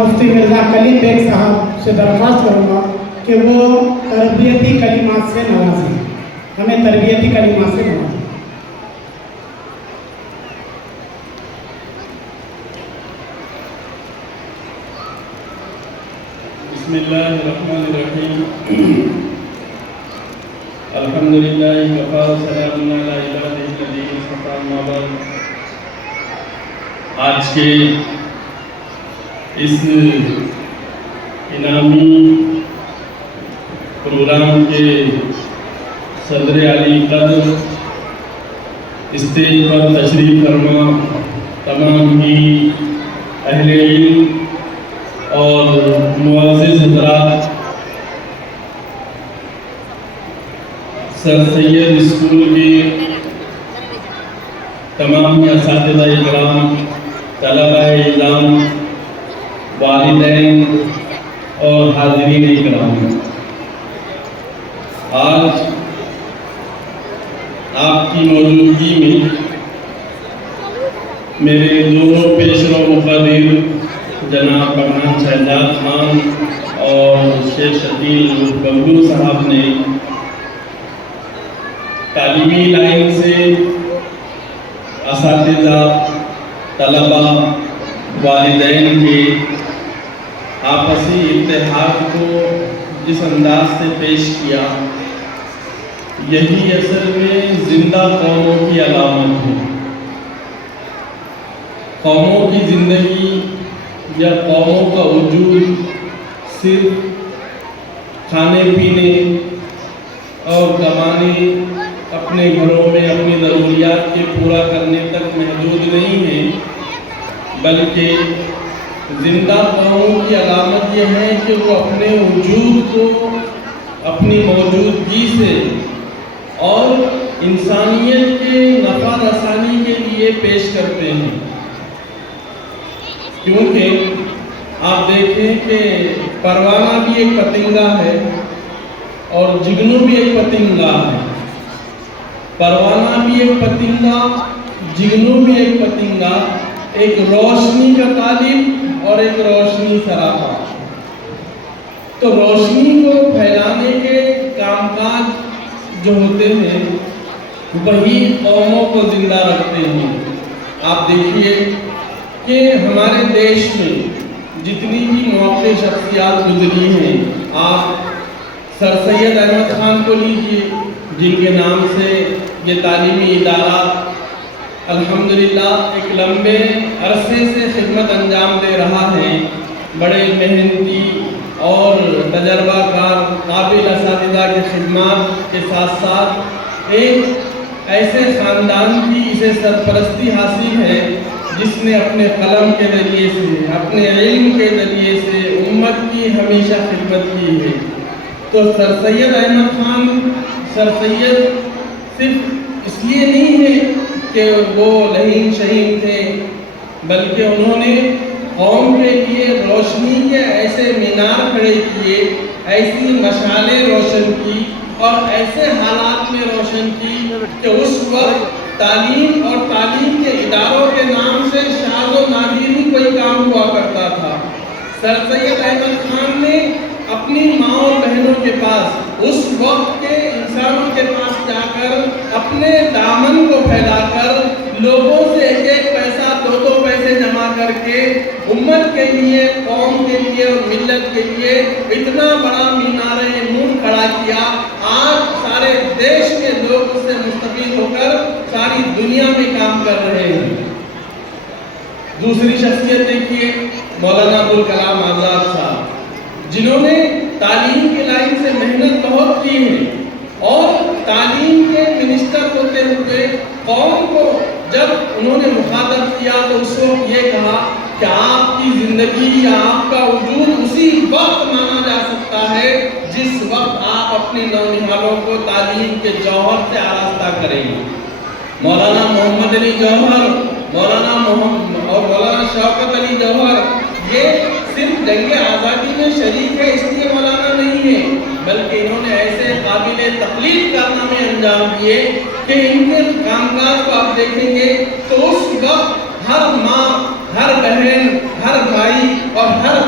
मुफ्ती Mirza Kaleem bag साहब से दरख्वास्त करूँगा कि वो तरबियती कलिमात से नवाजें, हमें तरबियती कलिमात से नवाजें। बिस्मिल्लाहिर्रहमानिर्रहीम। अल्हम्दुलिल्लाहि वक़फ़ा सलामुन अला इबादिहिल्लज़ीना इस्तफ़ा अम्मा बाद। आज के इस इनामी प्रोग्राम के सदर अली कद्र स्टेज पर तशरीफ़ फरमा तमाम ही अहले इल्म और मुअज़्ज़िज़ हज़रात, सर सैयद स्कूल के तमाम असातिज़ा इकराम, तलबा-ए इज़ाम, वालिदैन और हाज़रीन इकराम, आज आपकी मौजूदगी में मेरे दोनों पेशरो मुक़र्रिर जनाब परमान शहजाद खान और शेख शकील गंगू साहब ने तालीमी लाइन से असातिज़ा, तलबा, वालिदैन के आपसी इत्तेहाद को जिस अंदाज से पेश किया, यही असल में जिंदा कौमों की अलामत है। कौमों की ज़िंदगी या कौमों का वजूद सिर्फ खाने पीने और कमाने, अपने घरों में अपनी ज़रूरियात के पूरा करने तक महदूद नहीं है, बल्कि ज़िंदा कौमों की अलामत यह है कि वो अपने वजूद को अपनी मौजूदगी से और इंसानियत के नफ़ा रसानी के लिए पेश करते हैं। क्योंकि आप देखें कि परवाना भी एक पतंगा है और जुगनू भी एक पतंगा है। परवाना भी एक पतंगा, जुगनू भी एक पतंगा, एक रोशनी का तालिब और एक रोशनी सरापा। तो रोशनी को फैलाने के कामकाज जो होते हैं वही कौमों को जिंदा रखते हैं। आप देखिए कि हमारे देश में जितनी भी मौक़े शख्सियात गुजरी हैं, आप सर सैयद अहमद खान को लीजिए, जिनके नाम से ये तालीमी इदारा अल्हम्दुलिल्लाह एक लंबे अरसे से खिदमत अंजाम दे रहा है। बड़े मेहनती और तजर्बाकार काबिल असातिज़ा की खिदमत के साथ साथ एक ऐसे ख़ानदान की इसे सरपरस्ती हासिल है जिसने अपने कलम के ज़रिए से, अपने इल्म के ज़रिए से उम्मत की हमेशा खिदमत की है। तो सर सैयद अहमद खान सर सैयद सिर्फ इसलिए नहीं है कि वो लहीन शहीन थे, बल्कि उन्होंने कौम के लिए रोशनी के ऐसे मीनार खड़े किए, ऐसी मशालें रोशन की और ऐसे हालात में रोशन की कि उस वक्त तालीम और तालीम के इदारों के नाम से शाज़ व नादिर ही कोई काम हुआ करता था। सर सैयद अहमद खान ने अपनी माँ और बहनों के पास, उस वक्त के इंसानों के पास जाकर अपने दामन को फैलाकर लोगों से एक एक पैसा, दो दो पैसे जमा करके उम्मत के लिए, कौम के लिए और मिल्लत के लिए इतना बड़ा मीनार नूर खड़ा किया। आज सारे देश के लोग उससे मुस्तफीद होकर सारी दुनिया में काम कर रहे हैं। दूसरी शख्सियत देखिए, मौलाना अबुल कलाम आज़ाद साहब, जिन्होंने तालीम की लाइन से मेहनत बहुत की है और तालीम के मिनिस्टर होते हुए कौम को जब उन्होंने मुखातब किया तो उस वक्त ये कहा कि आपकी ज़िंदगी या आपका वजूद उसी वक्त माना जा सकता है जिस वक्त आप अपने नौनिहालों को तालीम के जौहर से आरास्ता करेंगे। मौलाना मोहम्मद अली जौहर, मौलाना शौकत अली जौहर, ये सिर्फ जंग आज़ादी में शरीक है इसलिए मौलाना नहीं है, बल्कि इन्होंने ऐसे काबिल तकलीफ कारनामे अंजाम दिए कि इनके कामकाज को आप देखेंगे तो उस वक्त हर माँ, हर बहन, हर भाई और हर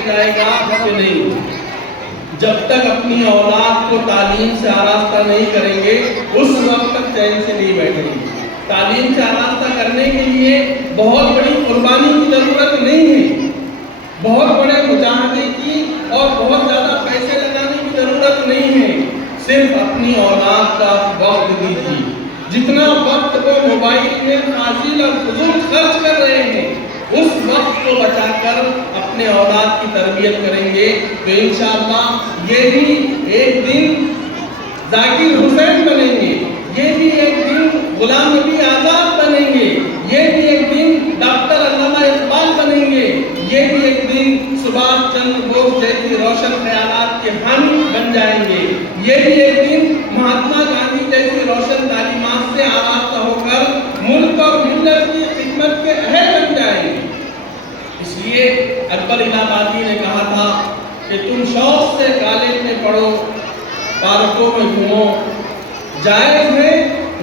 لے جائے گا کہ نہیں. جب تک اپنی اولاد کو تعلیم سے آراستہ نہیں کریں گے اس وقت تک چین سے نہیں بیٹھیں گے. تعلیم سے آراستہ کرنے کے لیے بہت بڑی قربانی کی ضرورت نہیں ہے، بہت بڑے مجاہدے کی اور بہت زیادہ پیسے لگانے کی ضرورت نہیں ہے. صرف اپنی اولاد کا وقت دیجیے. جتنا وقت وہ موبائل میں فاضل اور فضول خرچ کر رہے ہیں اس وقت کو بچا کر اپنے اولاد کی تربیت کریں گے تو انشاءاللہ یہ بھی ایک دن ذاکر حسین بنیں گے، یہ بھی ایک دن غلام نبی آزاد بنیں گے، یہ بھی ایک دن ڈاکٹر علامہ اقبال بنیں گے، یہ بھی ایک دن سبھاش چندر بوس جیسی روشن خیالات کے حامی بن جائیں گے، یہ بھی ایک دن مہاتما گاندھی جیسی روشن تعلیمات سے آراستہ ہو کر ملک اور ملت کی خدمت کے اہل بن جائیں گے. اس لیے اکبر الہ آبادی نے کہا تھا کہ تم شوق سے کالج میں پڑھو، پارکوں میں گھومو، جائز ہے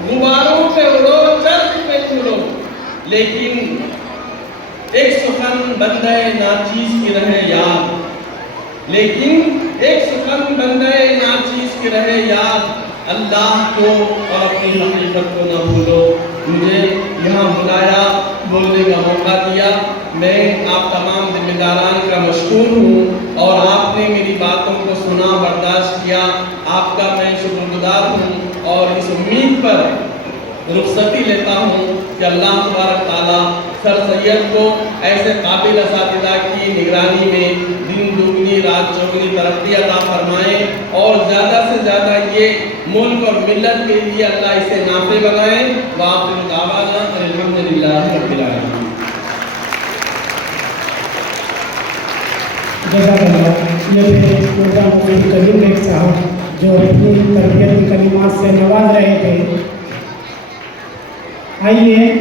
غباروں پہ اڑو، چرخ پہ کھلو، لیکن ایک سخن بندہ ناچیز کی رہے یاد، لیکن ایک سخن بندہ ناچیز کی رہے یاد، اللہ کو اور اپنی حقیقت کو نہ بھولو. مجھے یہاں بلایا، بولنے کا موقع دیا، میں آپ تمام ذمہ داران کا مشکور ہوں اور آپ نے میری باتوں کو سنا، برداشت کیا. آپ کا میں شکر گزار ہوں اور اس امید پر رخصتی لیتا ہوں کہ اللہ تبارک تعالیٰ سر سید کو ایسے قابل اساتذہ کی نگرانی میں دن دگنی رات چوگنی ترقی عطا فرمائیں اور زیادہ سے زیادہ یہ ملک اور ملت کے لیے اللہ اسے نافع بنائیں. وآخر دعوانا الحمدللہ رب العالمین. جزاک اللہ. یہ تھے مرزا مفید کریم بیگ صاحب جو اپنی تربیتی کلمات سے نواز رہے تھے. آئیے